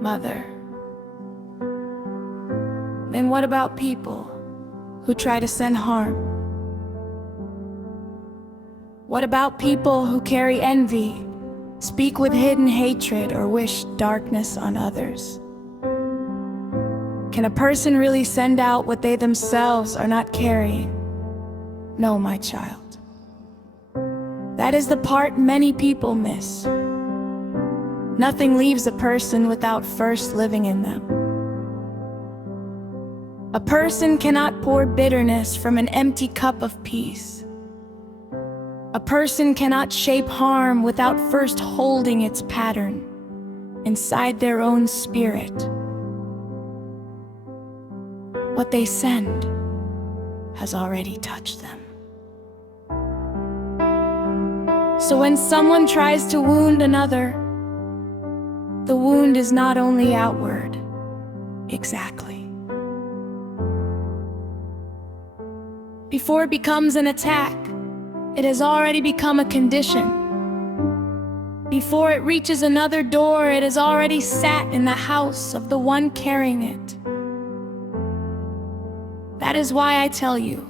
Mother. Then what about people who try to send harm? What about people who carry envy, speak with hidden hatred, or wish darkness on others? Can a person really send out what they themselves are not carrying? No, my child. That is the part many people miss. Nothing leaves a person without first living in them. A person cannot pour bitterness from an empty cup of peace. A person cannot shape harm without first holding its pattern inside their own spirit. What they send has already touched them. So when someone tries to wound another, the wound is not only outward. Exactly. Before it becomes an attack, it has already become a condition. Before it reaches another door, it has already sat in the house of the one carrying it. That is why I tell you,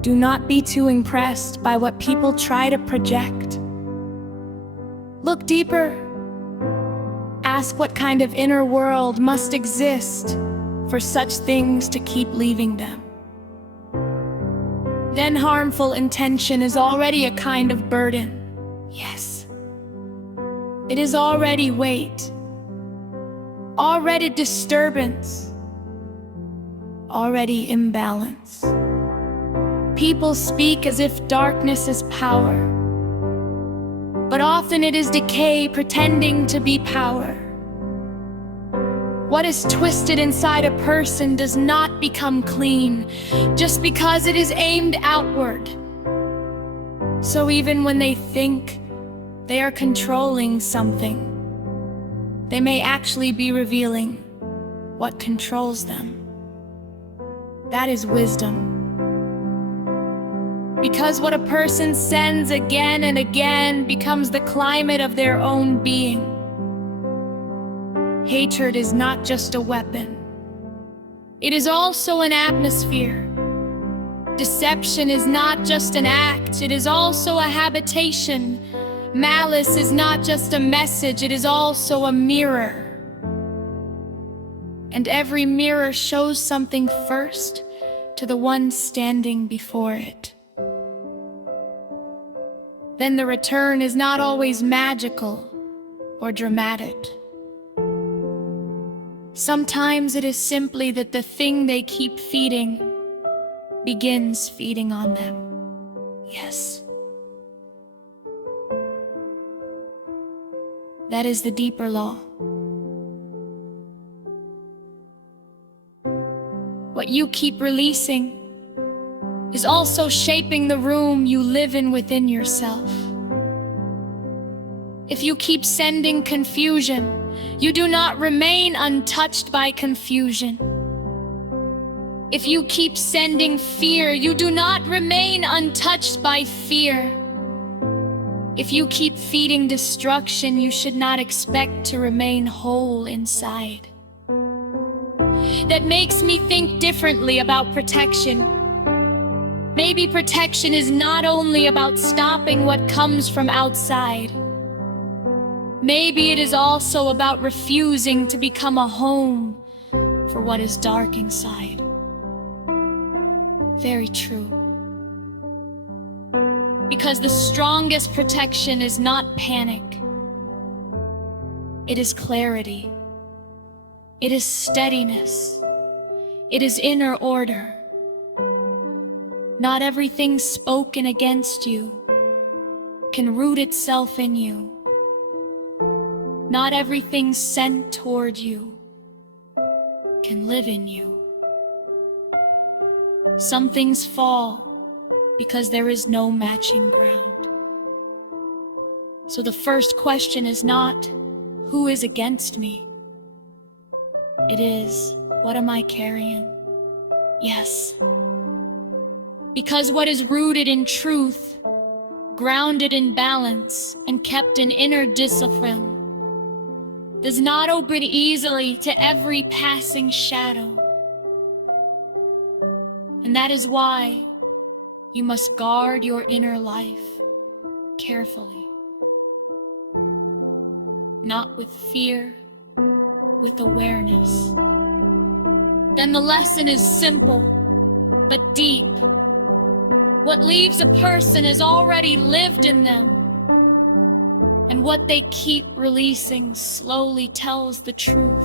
do not be too impressed by what people try to project. Look deeper. Ask what kind of inner world must exist for such things to keep leaving them. Then harmful intention is already a kind of burden. Yes. It is already weight, already disturbance, already imbalance. People speak as if darkness is power, but often it is decay pretending to be power. What is twisted inside a person does not become clean just because it is aimed outward. So even when they think they are controlling something, they may actually be revealing what controls them. That is wisdom. Because what a person sends again and again becomes the climate of their own being. Hatred is not just a weapon. It is also an atmosphere. Deception is not just an act, it is also a habitation. Malice is not just a message, it is also a mirror. And every mirror shows something first to the one standing before it. Then the return is not always magical or dramatic. Sometimes it is simply that the thing they keep feeding begins feeding on them. Yes. That is the deeper law. What you keep releasing is also shaping the room you live in within yourself. If you keep sending confusion, you do not remain untouched by confusion. If you keep sending fear, you do not remain untouched by fear. If you keep feeding destruction, you should not expect to remain whole inside. That makes me think differently about protection. Maybe protection is not only about stopping what comes from outside. Maybe it is also about refusing to become a home for what is dark inside. Very true. Because the strongest protection is not panic. It is clarity. It is steadiness. It is inner order. Not everything spoken against you can root itself in you. Not everything sent toward you can live in you. Some things fall because there is no matching ground. So the first question is not, who is against me? It is, what am I carrying? Yes. Because what is rooted in truth, grounded in balance, and kept in inner discipline, does not open easily to every passing shadow. And that is why you must guard your inner life carefully. Not with fear, with awareness. Then the lesson is simple, but deep. What leaves a person is already lived in them. And what they keep releasing slowly tells the truth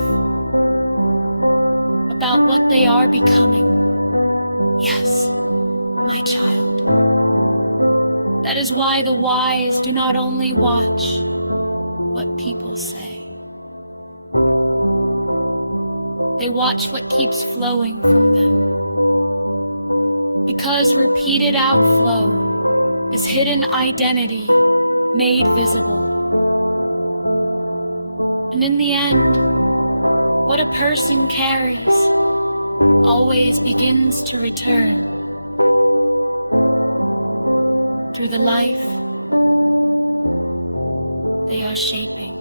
about what they are becoming. Yes, my child. That is why the wise do not only watch what people say. They watch what keeps flowing from them. Because repeated outflow is hidden identity made visible. And in the end, what a person carries always begins to return through the life they are shaping.